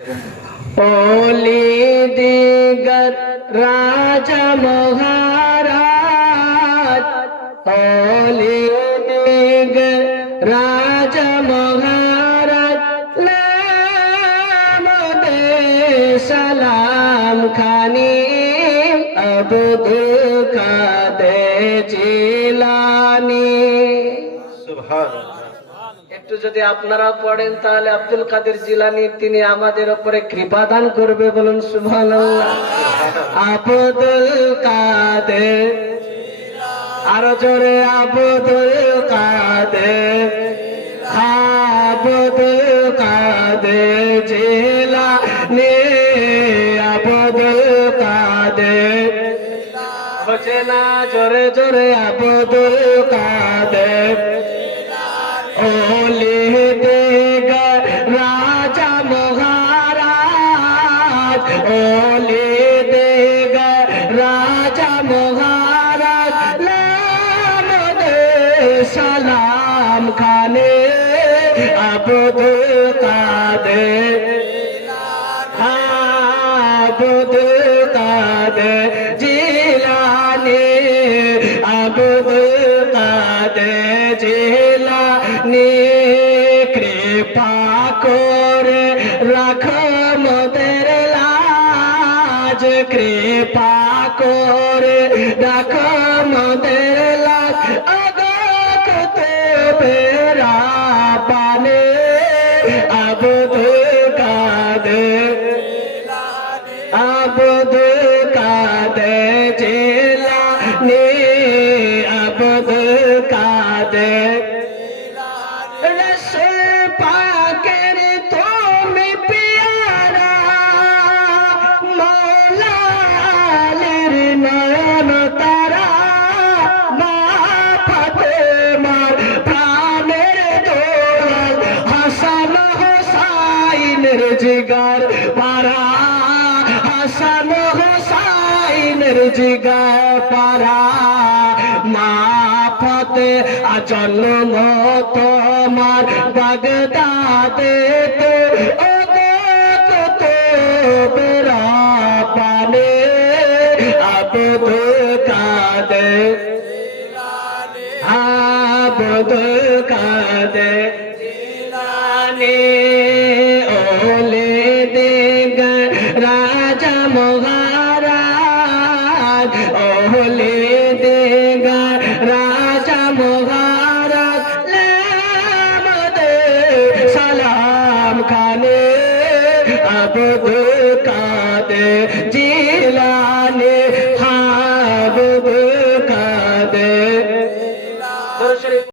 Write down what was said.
ओली दिगर राजा महाराज, ओली दिगर राजा महाराज, नाम दे सलाम खानी अब्दुल काদের জিলানী। সুবহানাল্লাহ। একটু যদি আপনারা পড়েন তাহলে আব্দুল কাদের জিলানী তিনি আমাদের উপরে কৃপা দান করবে, বলুন সুবহানাল্লাহ। আব্দুল কাদের, আরো জোরে আব্দুল কাদের, আব্দুল কাদের জিলানী, আব্দুল কাদের হচ্ছে না, জোরে জোরে আব্দুল কাদের। ओली दिगर राजा महाराज, ओली दिगर राजा महाराज, नाम दे सलाम खाने अब्दुल काদের, अब्दुल काদের জিলানী, अब्दुल काদের জিলানী। কৃপা করে রাখো মোদের লাজ, কৃপা করে রাখো মোদের লাজ, আগত বেরা পানে আব্দুল কাদের, আব্দুল কাদের জিলানী, আব্দুল কাদের। জিগার পারা হাসান হোসাইনের জিগার পারা, মা ফতে জন্ম তোমার বাগদাদে, ও কত বেরা পানে আব্দুল কাদের, আব্দুল কাদের জিলানী। ओली दिगर राजा महाराज, ओली दिगर राजा महाराज, नाम दे सलाम खाने अब्दुल काদের